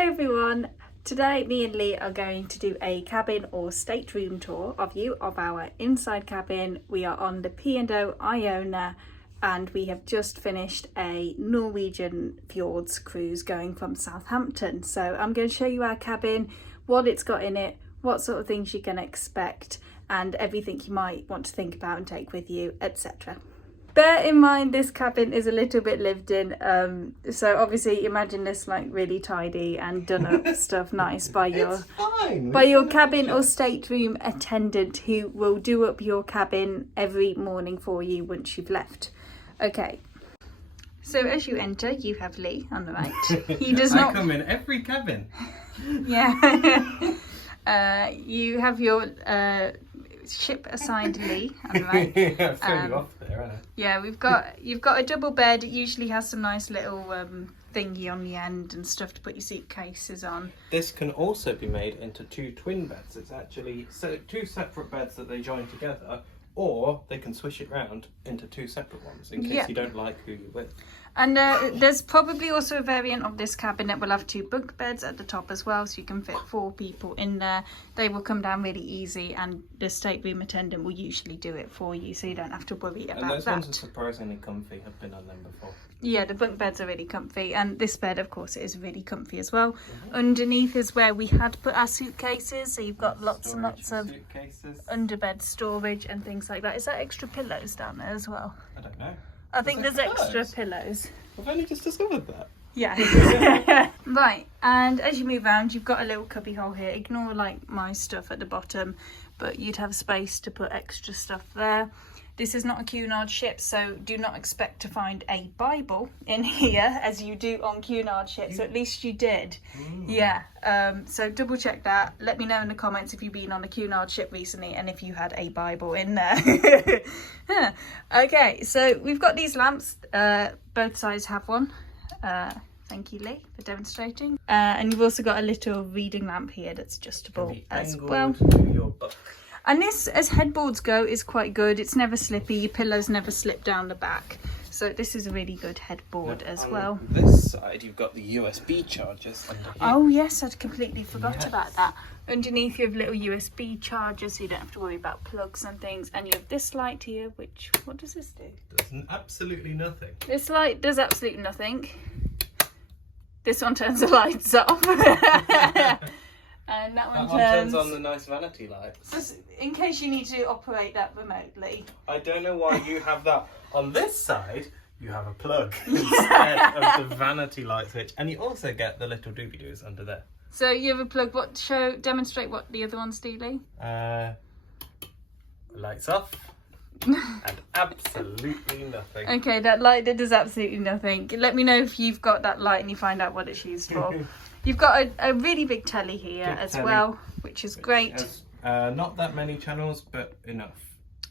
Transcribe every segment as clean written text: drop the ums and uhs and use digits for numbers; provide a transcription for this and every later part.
Hi everyone, today me and Lee are going to do a cabin or stateroom tour of our inside cabin. We are on the P&O Iona and we have just finished a Norwegian fjords cruise going from Southampton. So I'm going to show you our cabin, what it's got in it, what sort of things you can expect and everything you might want to think about and take with you, etc. Bear in mind this cabin is a little bit lived in, so obviously imagine this like really tidy and done up stuff nice by your cabin or stateroom attendant who will do up your cabin every morning for you once you've left. Okay, so as you enter you have Lee on the right. He does not come in every cabin. Yeah. You have your ship assigned Lee on the right. Yeah, I've thrown you off there, haven't I? Yeah, you've got a double bed. It usually has some nice little thingy on the end and stuff to put your suitcases on. This can also be made into two twin beds. It's actually two separate beds that they join together, or they can swish it round into two separate ones in case you don't like who you're with. And there's probably also a variant of this cabin that will have two bunk beds at the top as well, so you can fit 4 people in there. They will come down really easy, and the stateroom attendant will usually do it for you, so you don't have to worry about that. And those ones are surprisingly comfy. I've been on them before. Yeah, the bunk beds are really comfy, and this bed, of course, is really comfy as well. Underneath is where we had put our suitcases, so you've got lots and lots of suitcases, underbed storage and things like that. Is that extra pillows down there as well? I don't know. I think there's extra pillows. I've only just discovered that. Yeah. Right, and as you move around, you've got a little cubby hole here. Ignore like my stuff at the bottom, but you'd have space to put extra stuff there. This is not a Cunard ship, so do not expect to find a Bible in here as you do on Cunard ships. So at least you did. Yeah. So double check that. Let me know in the comments if you've been on a Cunard ship recently and if you had a Bible in there. Okay, so we've got these lamps. Both sides have one. Thank you, Lee, for demonstrating. And you've also got a little reading lamp here that's adjustable as well. Your book. And this, as headboards go, is quite good. It's never slippy. Your pillows never slip down the back. So this is a really good headboard as well. On this side, you've got the USB chargers under here. Oh yes, I'd completely forgot about that. Underneath you have little USB chargers, so you don't have to worry about plugs and things. And you have this light here, which, what does this do? Does absolutely nothing. This light does absolutely nothing. This one turns the lights off. And that one turns on the nice vanity lights. Just in case you need to operate that remotely. I don't know why you have that. On this side, you have a plug instead of the vanity light switch. And you also get the little doobie-doos under there. So you have a plug. Demonstrate what the other ones do, Lee. Lights off. And absolutely nothing. Okay, that light that does absolutely nothing. Let me know if you've got that light and you find out what it's used for. You've got a really big telly here well, which is great. Has, not that many channels, but enough.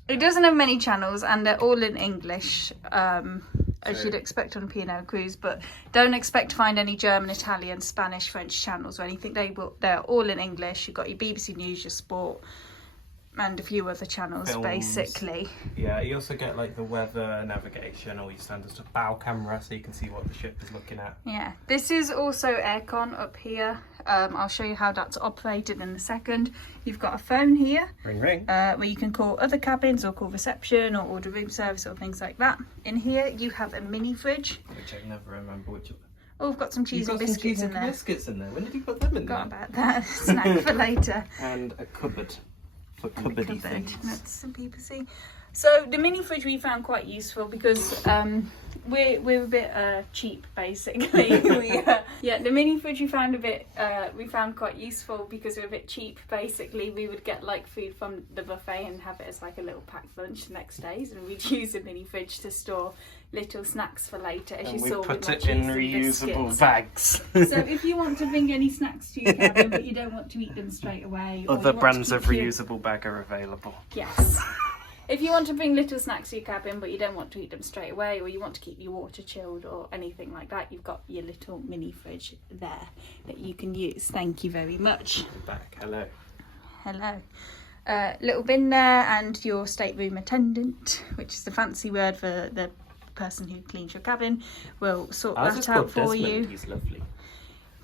It doesn't have many channels and they're all in English, as you'd expect on a P&O cruise, but don't expect to find any German, Italian, Spanish, French channels or anything. They're all in English. You've got your BBC News, your sport, and a few other channels, films, basically. Yeah, you also get like the weather, navigation, all your standard stuff, bow camera, so you can see what the ship is looking at. Yeah, this is also aircon up here. I'll show you how that's operated in a second. You've got a phone here. Ring ring. Where you can call other cabins or call reception or order room service or things like that. In here you have a mini fridge. Which I never remember which. Oh, we've got some cheese and biscuits in there. Biscuits in there. When did you put them in there? Forgot about that. Snack for later. And a cupboard. For cupboardy things. That's some people see. So the mini fridge we found quite useful because we're a bit cheap basically. The mini fridge we found quite useful because we're a bit cheap basically. We would get like food from the buffet and have it as like a little packed lunch the next days, and we'd use the mini fridge to store little snacks for later, as you saw with my cheese and biscuits. And we put it in reusable bags. So if you want to bring any snacks to your cabin but you don't want to eat them straight away, other brands of reusable bag are available. Yes. If you want to bring little snacks to your cabin but you don't want to eat them straight away, or you want to keep your water chilled or anything like that, you've got your little mini fridge there that you can use. Thank you very much. Back. Hello. Hello. Little bin there, and your stateroom attendant, which is the fancy word for the person who cleans your cabin, will sort that out for you. He's lovely.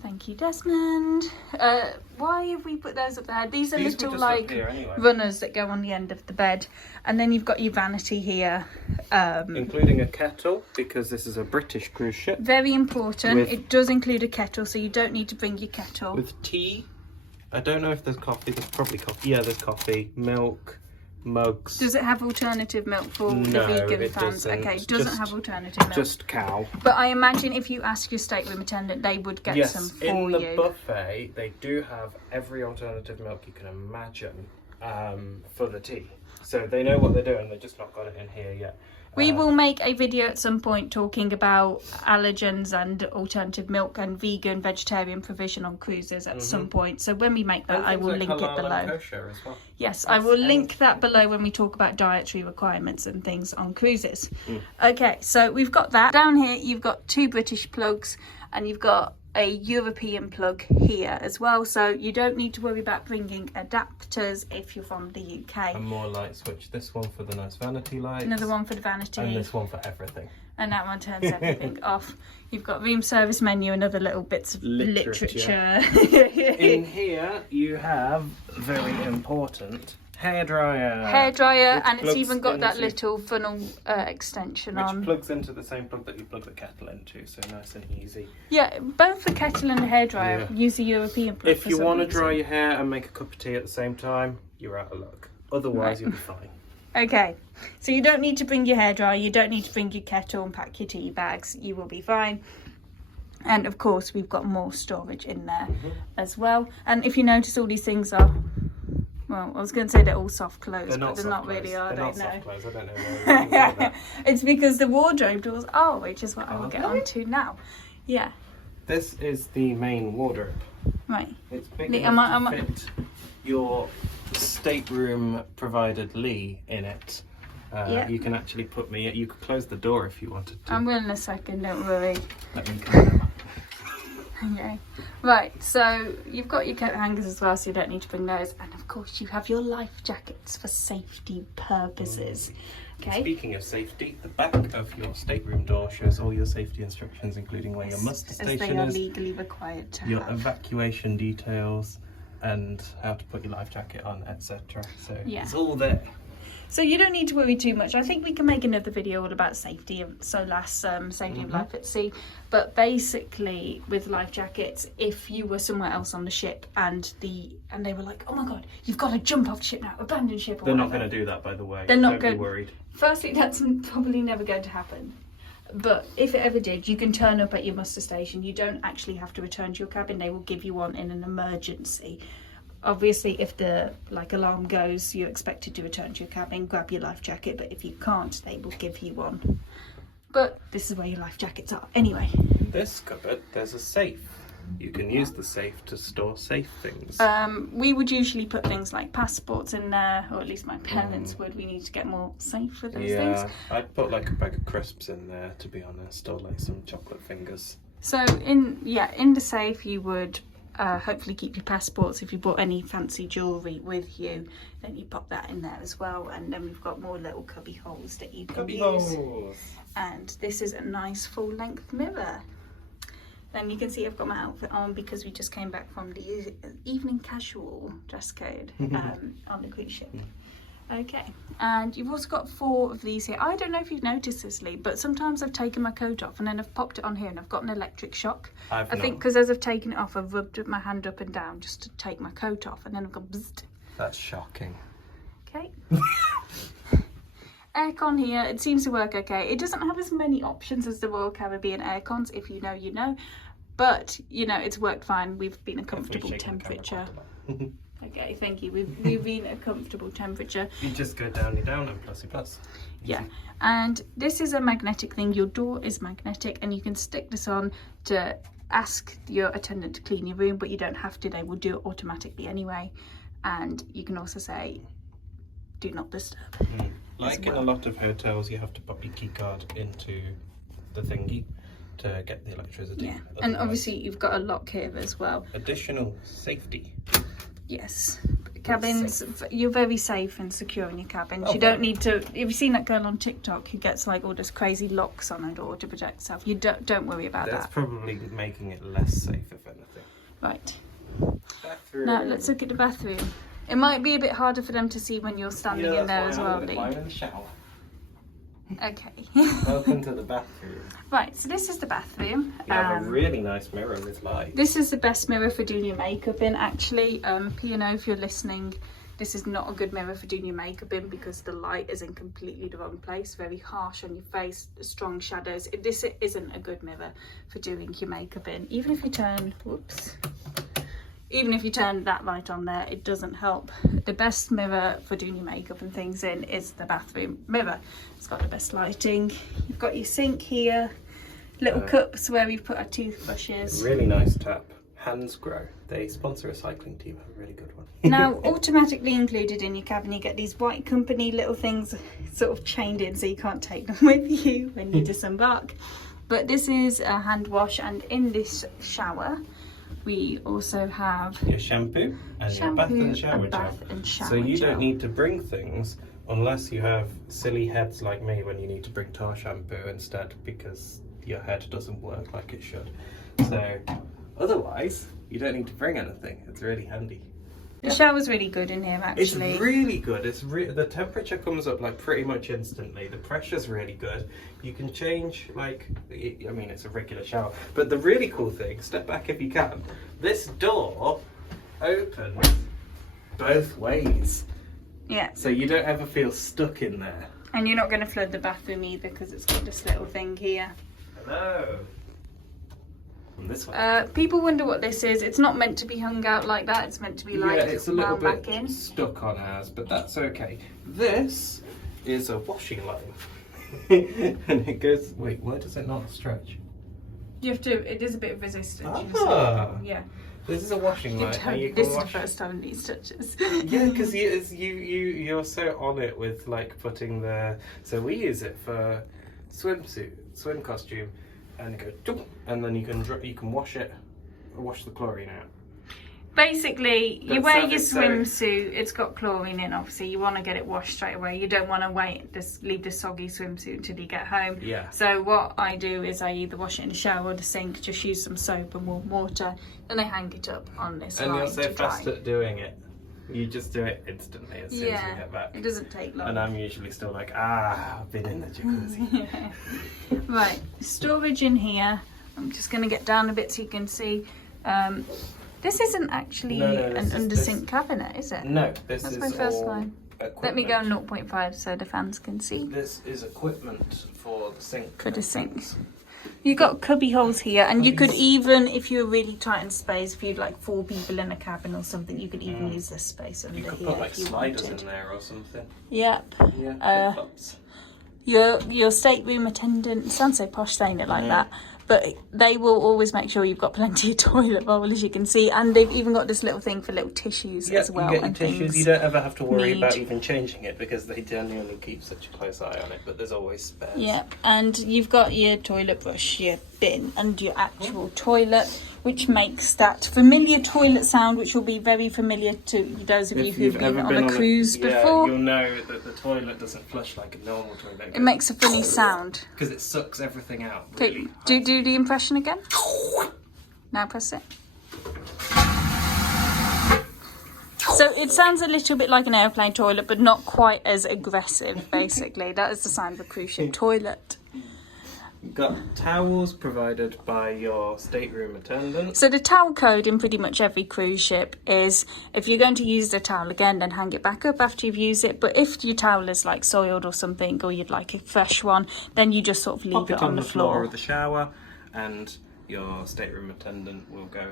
Thank you, Desmond. Why have we put those up there? These are These were little just like up here anyway. runners that go on the end of the bed. And then you've got your vanity here. Including a kettle, because this is a British cruise ship. Very important. With- It does include a kettle, so you don't need to bring your kettle. With tea. I don't know if there's coffee. There's probably coffee. Yeah, there's coffee. Milk. Mugs. Does it have alternative milk for the No, vegan it fans? doesn't. Okay, it doesn't Just- have alternative milk. Just cow. But I imagine if you ask your stateroom attendant, they would get Yes, some for in the you. buffet, they do have every alternative milk you can imagine for the tea. So they know what they're doing, they've just not got it in here yet. We will make a video at some point talking about allergens and alternative milk and vegan, vegetarian provision on cruises at some point. So when we make that, And I things will like link it halal and below. kosher as well. Yes, I will link that below when we talk about dietary requirements and things on cruises. Okay, so we've got that. Down here, you've got 2 British plugs and you've got a European plug here as well. So you don't need to worry about bringing adapters if you're from the UK. And more light switch. This one for the nice vanity lights. Another one for the vanity. And this one for everything. And that one turns everything off. You've got room service menu and other little bits of literature. In here, you have very important hairdryer. Hairdryer, which and it's plugs even got that into- little funnel extension Which on. plugs into the same plug that you plug the kettle into, so nice and easy. Yeah, both the kettle and the hairdryer use the European plug. If you want to dry your hair and make a cup of tea at the same time, you're out of luck. Otherwise, you'll be fine. Okay, so you don't need to bring your hairdryer, you don't need to bring your kettle and pack your tea bags, you will be fine. And of course, we've got more storage in there as well. And if you notice, all these things are, well, I was going to say they're all soft close, but they're not really, are They're they? not No. soft clothes. I don't know why you say that. It's because the wardrobe doors are, which is what I will Are get they? onto now. Yeah, This is the main wardrobe. right. It's big Lee, enough to fit your stateroom provided Lee in it. Yeah. You can actually put me. You could close the door if you wanted to. I'm in a second, don't worry. Let me come. Okay. Right, so you've got your coat hangers as well, so you don't need to bring those. And of course, you have your life jackets for safety purposes. Okay. Speaking of safety, the back of your stateroom door shows all your safety instructions, including where your muster As station they are is, legally required to your have. evacuation details, and how to put your life jacket on, etc. So Yeah. it's all there. So you don't need to worry too much. I think we can make another video all about safety of SOLAS, safety of life at sea. But basically, with life jackets, if you were somewhere else on the ship and they were like, oh my god, you've got to jump off the ship now, abandon ship. Or They're not whatever. going to do that, by the way. They're not Don't going. be worried. Firstly, that's probably never going to happen. But if it ever did, you can turn up at your muster station. You don't actually have to return to your cabin. They will give you one in an emergency. Obviously, if the alarm goes, you're expected to return to your cabin, grab your life jacket. But if you can't, they will give you one. But this is where your life jackets are. Anyway, In this cupboard, there's a safe. You can use the safe to store safe things. we would usually put things like passports in there, or at least my parents would. We need to get more safe for those Yeah, things. I'd put like a bag of crisps in there, to be honest, or like some chocolate fingers. So in the safe you would hopefully keep your passports. If you bought any fancy jewellery with you, then you pop that in there as well. And then we've got more little cubby holes that you can Cubby use. holes. And this is a nice full length mirror. Then you can see I've got my outfit on because we just came back from the evening casual dress code on the cruise ship. Okay, and you've also got 4 of these here. I don't know if you've noticed this, Lee, but sometimes I've taken my coat off and then I've popped it on here and I've got an electric shock. I think because as I've taken it off, I've rubbed my hand up and down just to take my coat off, and then I've gone bzzzt. That's shocking. Okay. Aircon here, it seems to work okay. It doesn't have as many options as the Royal Caribbean aircons, if you know, you know. But, you know, it's worked fine. We've been a comfortable temperature. Okay, thank you. We've been a comfortable temperature. You just go down and plusy plus. Yeah, and this is a magnetic thing. Your door is magnetic, and you can stick this on to ask your attendant to clean your room, but you don't have to. They will do it automatically anyway. And you can also say, do not disturb. Like in a lot of hotels, you have to pop your key card into the thingy to get the electricity. Yeah, and obviously you've got a lock here as well. Additional safety. Yes, cabins, you're very safe and secure in your cabins. Oh, You don't need to. Have you seen that girl on TikTok who gets like all this crazy locks on her door to protect herself? You don't worry about That's that. probably making it less safe, if anything. Right. Bathroom. Now let's look at the bathroom. It might be a bit harder for them to see when you're standing in there as well, Lee. I'm in the shower. Okay. Welcome to the bathroom. Right, so this is the bathroom. You have a really nice mirror with light. This is the best mirror for doing your makeup in. Actually, P&O, if you're listening, this is not a good mirror for doing your makeup in because the light is in completely the wrong place, very harsh on your face, strong shadows. This isn't a good mirror for doing your makeup in. Even if you turn, even if you turn that light on there, it doesn't help. The best mirror for doing your makeup and things in is the bathroom mirror. It's got the best lighting. You've got your sink here, little cups where we've put our toothbrushes. Really nice tap. Hands Grow. They sponsor a cycling team. A really good one. Now, automatically included in your cabin, you get these White Company little things sort of chained in so you can't take them with you when you disembark. But this is a hand wash, and in this shower, we also have your shampoo and your bath and shower gel. So you don't need to bring things unless you have silly heads like me when you need to bring tar shampoo instead because your head doesn't work like it should. So otherwise, you don't need to bring anything. It's really handy. The shower's really good in here, actually. It's really good. It's the temperature comes up like pretty much instantly. The pressure's really good. You can change like, I mean, it's a regular shower. But the really cool thing, step back if you can, this door opens both ways. Yeah. So you don't ever feel stuck in there. And you're not going to flood the bathroom either because it's got this little thing here. Hello. And this one. People wonder what this is. It's not meant to be hung out like that. It's meant to be like it's a little wound bit back in. stuck on ours, but that's okay. This is a washing line. And it goes, wait, why does it not stretch? You have to, it is a bit of resistance. Yeah. This is a washing line. And you can this is wash... the first time these touches. Yeah, because you're so on it with like putting the... So we use it for swimsuit, swim costume, and you go, and then you can wash the chlorine out. Basically, you wear your swimsuit, it's got chlorine in, obviously. You want to get it washed straight away. You don't want to wait, just leave the soggy swimsuit until you get home. Yeah. So what I do is I either wash it in the shower or the sink, just use some soap and warm water, then I hang it up on this line. And you're so to dry. fast at doing it. You just do it instantly as soon as you get back. It doesn't take long. And I'm usually still like, I've been in the jacuzzi. Yeah. Right, storage in here. I'm just going to get down a bit so you can see. This isn't actually an under-sink cabinet, is it? No, this That's is my first all line. equipment. Let me go 0.5 so the fans can see. This is equipment for the sink. For the sink. You've got cubby holes here, and you could even, if you're really tight in space, if you'd like 4 people in a cabin or something, you could even use this space under You could here put like if you sliders wanted. in there or something. Yep. Yeah, flip-flops. Your stateroom attendant, sounds so posh saying it like that, but they will always make sure you've got plenty of toilet roll, as you can see, and they've even got this little thing for little tissues as well. You get your and tissues. things You don't ever have to worry need. about even changing it because they genuinely keep such a close eye on it, but there's always spares. Yeah, and you've got your toilet brush, your bin, and your actual toilet, which makes that familiar toilet sound, which will be very familiar to those of you who've been on a cruise before. You'll know that the toilet doesn't flush like a normal toilet. It makes a funny sound. Because it sucks everything out. Okay, Really do the impression again. Now press it. So it sounds a little bit like an airplane toilet, but not quite as aggressive, basically. That is the sound of a cruise ship toilet. You've got towels provided by your stateroom attendant. So the towel code in pretty much every cruise ship is, if you're going to use the towel again, then hang it back up after you've used it. But if your towel is like soiled or something, or you'd like a fresh one, then you just sort of leave it on the floor of the shower, and your stateroom attendant will go,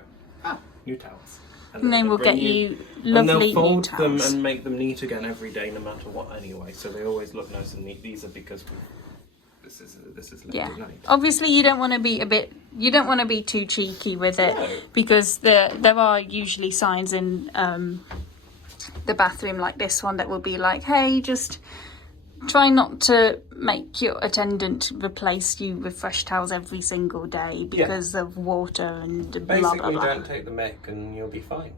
new towels. And then we'll get you lovely and they'll new fold them towels. and make them neat again every day, no matter what. Anyway, so they always look nice and neat. These are because this is late at night. Obviously you don't want to be too cheeky with it, because there are usually signs in the bathroom like this one that will be like, hey, just try not to make your attendant replace you with fresh towels every single day because of water and blah blah Basically, blah. don't take the mic and you'll be fine.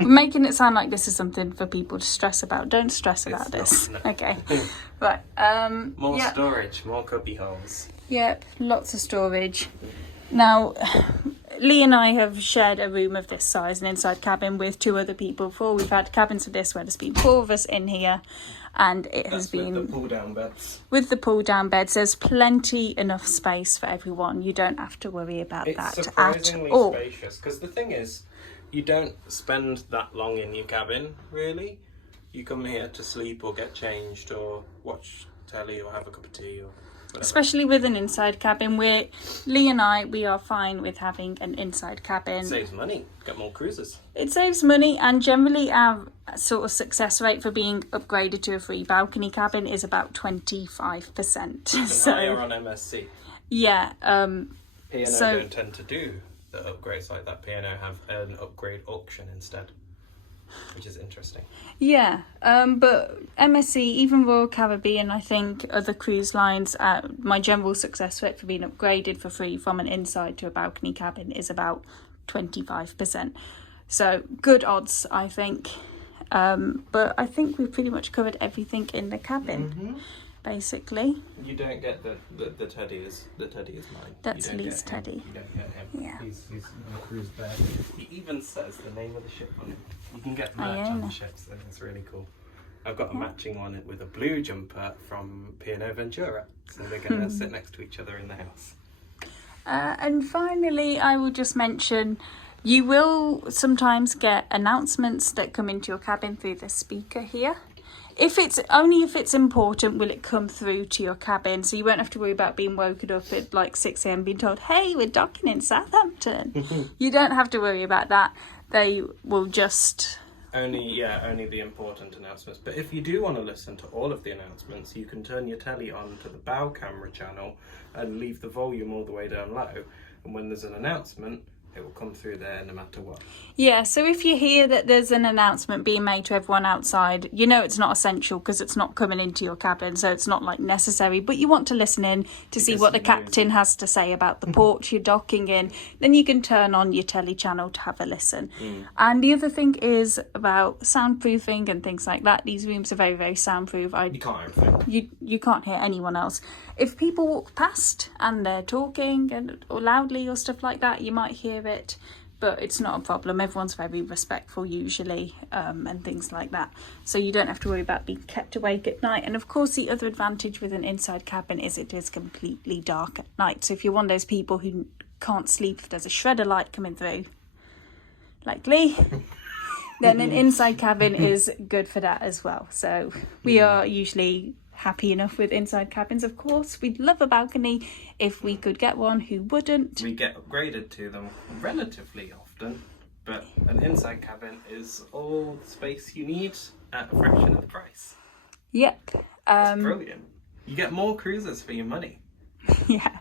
We're making it sound like this is something for people to stress about. Don't stress about this. not, no. Okay. Right. More storage, more cubby holes. Yep, lots of storage. Now, Lee and I have shared a room of this size, an inside cabin, with 2 other people before. We've had cabins of this where there's been 4 of us in here, and has been with the pull down beds. With the pull down beds, there's plenty enough space for everyone. You don't have to worry about that at all. It's surprisingly spacious, because the thing is, you don't spend that long in your cabin, really. You come here to sleep or get changed or watch telly or have a cup of tea or whatever. Especially with an inside cabin, Lee and I, we are fine with having an inside cabin. It saves money, get more cruisers. It saves money, and generally our sort of success rate for being upgraded to a free balcony cabin is about 25%. So higher on MSC. Yeah. P&O don't tend to do the upgrades like that. P&O have an upgrade auction instead, which is interesting. Yeah, but MSC, even Royal Caribbean, I think other cruise lines, my general success rate for being upgraded for free from an inside to a balcony cabin is about 25%. So good odds, I think. But I think we've pretty much covered everything in the cabin, basically. You don't get the teddy is mine. That's Lee's teddy. You don't get him. Yeah. He's on a cruise bed. He even says the name of the ship on it. You can get merch on the ships, and it's really cool. I've got a matching one with a blue jumper from P&O Ventura, so they're going to sit next to each other in the house. And finally, I will just mention, you will sometimes get announcements that come into your cabin through the speaker here. If it's important, will it come through to your cabin, so you won't have to worry about being woken up at like 6 a.m. being told, hey, we're docking in Southampton. You don't have to worry about that. They will just... Only the important announcements. But if you do want to listen to all of the announcements, you can turn your telly on to the bow camera channel and leave the volume all the way down low. And when there's an announcement, it will come through there no matter what. Yeah, so if you hear that there's an announcement being made to everyone outside, you know it's not essential because it's not coming into your cabin, so it's not like necessary, but you want to listen in to see what the captain has to say about the port you're docking in, then you can turn on your telly channel to have a listen. And the other thing is about soundproofing and things like that. These rooms are very, very soundproof. You can't hear anything. You can't hear anyone else. If people walk past and they're talking or loudly or stuff like that, you might hear it, but it's not a problem. Everyone's very respectful usually, and things like that, so you don't have to worry about being kept awake at night. And of course, the other advantage with an inside cabin is it is completely dark at night, so if you're one of those people who can't sleep if there's a shred of light coming through, like Lee, then an inside cabin is good for that as well. So we are usually happy enough with inside cabins. Of course, we'd love a balcony if we could get one. Who wouldn't? We get upgraded to them relatively often, but an inside cabin is all the space you need at a fraction of the price. Yep. That's brilliant. You get more cruises for your money. Yeah.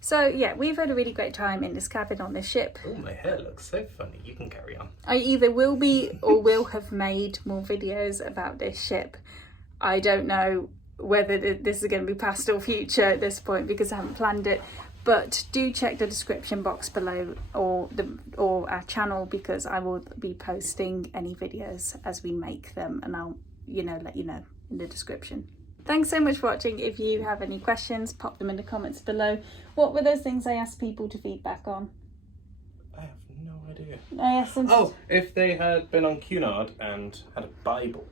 So yeah, we've had a really great time in this cabin on this ship. Oh, my hair looks so funny. You can carry on. I either will be or will have made more videos about this ship. I don't know whether this is going to be past or future at this point because I haven't planned it, but do check the description box below or our channel, because I will be posting any videos as we make them, and I'll let you know in the description. Thanks so much for watching. If you have any questions, pop them in the comments below. What were those things I asked people to feedback on? I have no idea. I asked them if they had been on Cunard and had a Bible.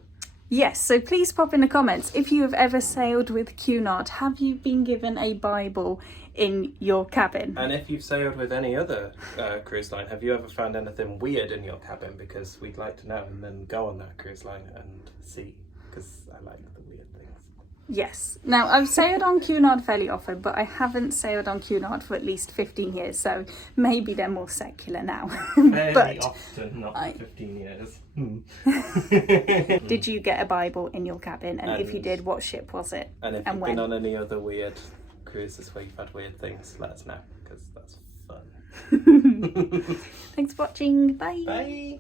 Yes, so please pop in the comments. If you have ever sailed with Cunard, have you been given a Bible in your cabin? And if you've sailed with any other cruise line, have you ever found anything weird in your cabin? Because we'd like to know, and then go on that cruise line and see, because I like the weird things. Yes. Now, I've sailed on Cunard fairly often, but I haven't sailed on Cunard for at least 15 years, so maybe they're more secular now. Fairly often, not 15 years. Did you get a Bible in your cabin? And if you did, what ship was it? And if you've been on any other weird cruises where you've had weird things, let us know, because that's fun. Thanks for watching. Bye. Bye.